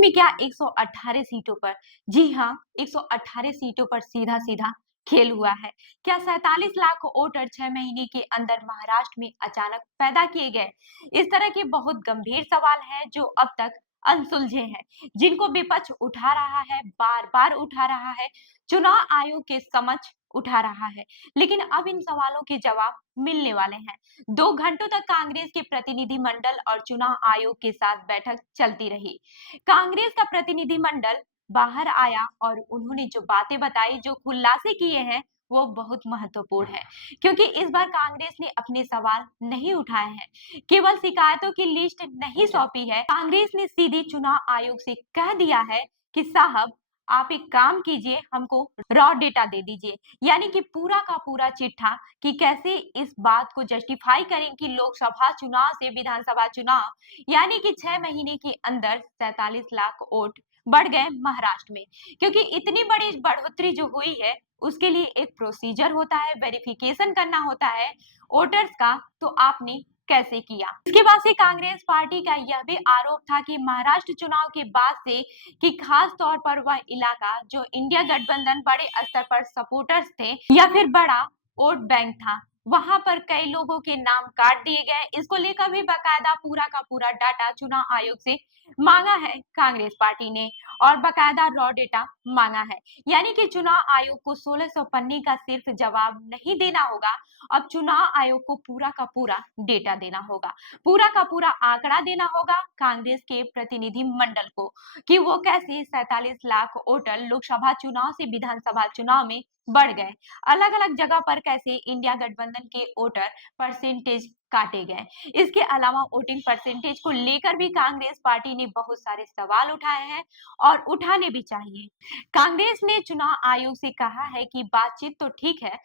में क्या 118 सीटों पर? जी हाँ, 118 सीटों पर सीधा-सीधा खेल हुआ है। क्या 47 लाख वोटर 6 महीने के अंदर महाराष्ट्र में अचानक पैदा किए गए? इस तरह के बहुत गंभीर सवाल हैं जो अब तक अनसुलझे हैं, जिनको विपक्ष उठा रहा है, बार-बार उठा रहा है, चुनाव आयोग के समक्ष उठा रहा है। लेकिन अब इन सवालों के जवाब मिलने वाले हैं। 2 घंटों तक कांग्रेस के प्रतिनिधि मंडल और चुनाव आयोग के साथ बैठक चलती रही। कांग्रेस का प्रतिनिधि मंडल बाहर आया और उन्होंने जो बातें बताई, जो खुलासे किए हैं, वो बहुत महत्वपूर्ण है, क्योंकि इस बार कांग्रेस ने अपने सवाल नहीं उठाए हैं, केवल शिकायतों की लिस्ट नहीं सौंपी है। कांग्रेस ने सीधे चुनाव आयोग से कह दिया है कि साहब, आप एक काम कीजिए, हमको रॉ डेटा दे दीजिए, यानी कि पूरा का पूरा चिट्ठा, कि कैसे इस बात को जस्टिफाई करें कि लोकसभा चुनाव से विधानसभा चुनाव, यानी कि 6 महीने के अंदर 47 लाख वोट बढ़ गए महाराष्ट्र में। क्योंकि इतनी बड़ी बढ़ोतरी जो हुई है, उसके लिए एक प्रोसीजर होता है, वेरिफिकेशन करना होता है वोटर्स का, तो आपने कैसे किया? इसके बाद से कांग्रेस पार्टी का यह भी आरोप था कि महाराष्ट्र चुनाव के बाद से, कि खास तौर पर वह इलाका जो इंडिया गठबंधन बड़े स्तर पर सपोर्टर्स थे या फिर बड़ा वोट बैंक था, वहां पर कई लोगों के नाम काट दिए गए। इसको लेकर भी बाकायदा पूरा का पूरा डाटा चुनाव आयोग से मांगा है कांग्रेस पार्टी ने, और बाकायदा रॉ डेटा मांगा है। यानी कि चुनाव आयोग को 1600 पन्ने का सिर्फ जवाब नहीं देना होगा, अब चुनाव आयोग को पूरा का पूरा डेटा देना होगा, पूरा का पूरा आंकड़ा देना होगा कांग्रेस के प्रतिनिधि मंडल को, कि वो कैसे 47 लाख वोटर लोकसभा चुनाव से विधानसभा चुनाव में बढ़ गए। अलग अलग जगह पर कैसे इंडिया गठबंधन के वोटर परसेंटेज काटे गए। इसके अलावा वोटिंग परसेंटेज को लेकर भी कांग्रेस पार्टी ने बहुत सारे सवाल उठाए हैं, और उठाने भी चाहिए। कांग्रेस ने चुनाव आयोग से कहा है कि बातचीत तो ठीक है,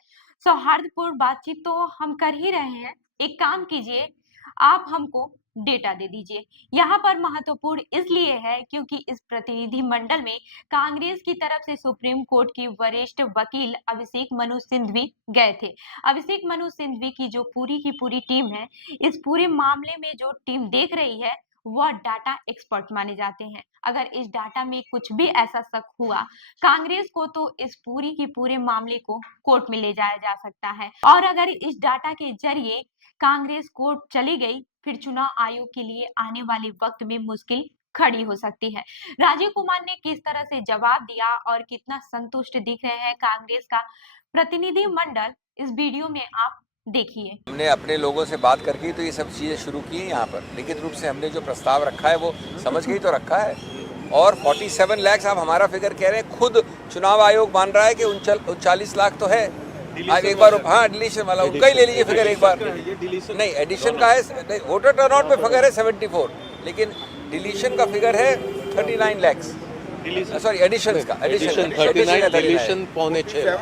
सौहार्दपूर्ण बातचीत तो हम कर ही रहे हैं, एक काम कीजिए, आप हमको डेटा दे दीजिए। यहाँ पर महत्वपूर्ण इसलिए है क्योंकि इस प्रतिनिधि मंडल में कांग्रेस की तरफ से सुप्रीम कोर्ट की वरिष्ठ वकील अभिषेक मनु सिंघवी गए थे। अभिषेक मनु सिंघवी की जो पूरी की पूरी टीम है, इस पूरे मामले में जो टीम देख रही है, वह डाटा एक्सपर्ट माने जाते हैं। अगर इस डाटा में कुछ भी ऐसा शक हुआ कांग्रेस को, तो इस पूरी की पूरे मामले को कोर्ट में ले जाया जा सकता है, और अगर इस डाटा के जरिए कांग्रेस कोर्ट चली गई, फिर चुनाव आयोग के लिए आने वाले वक्त में मुश्किल खड़ी हो सकती है। राजीव कुमार ने किस तरह से जवाब दिया और कितना संतुष्ट दिख रहे हैं कांग्रेस का प्रतिनिधि मंडल, इस वीडियो में आप देखिए। हमने अपने लोगों से बात करके तो ये सब चीज़ें शुरू की हैं। यहाँ पर लिखित रूप से हमने जो प्रस्ताव रखा है वो समझ के ही तो रखा है। और 47 लाख आप हमारा फिगर कह रहे हैं, खुद चुनाव आयोग मान रहा है कि 39 लाख तो है। आप एक बार, हाँ, डिलीशन वाला उनका ही ले लीजिए फिगर एक बार। नहीं, एडिशन का है, वोटर टर्नआउट पे फिगर है 74, लेकिन डिलीशन का फिगर है 39 लाख। सॉरी, एडिशन का, एडिशन 39, पौने 6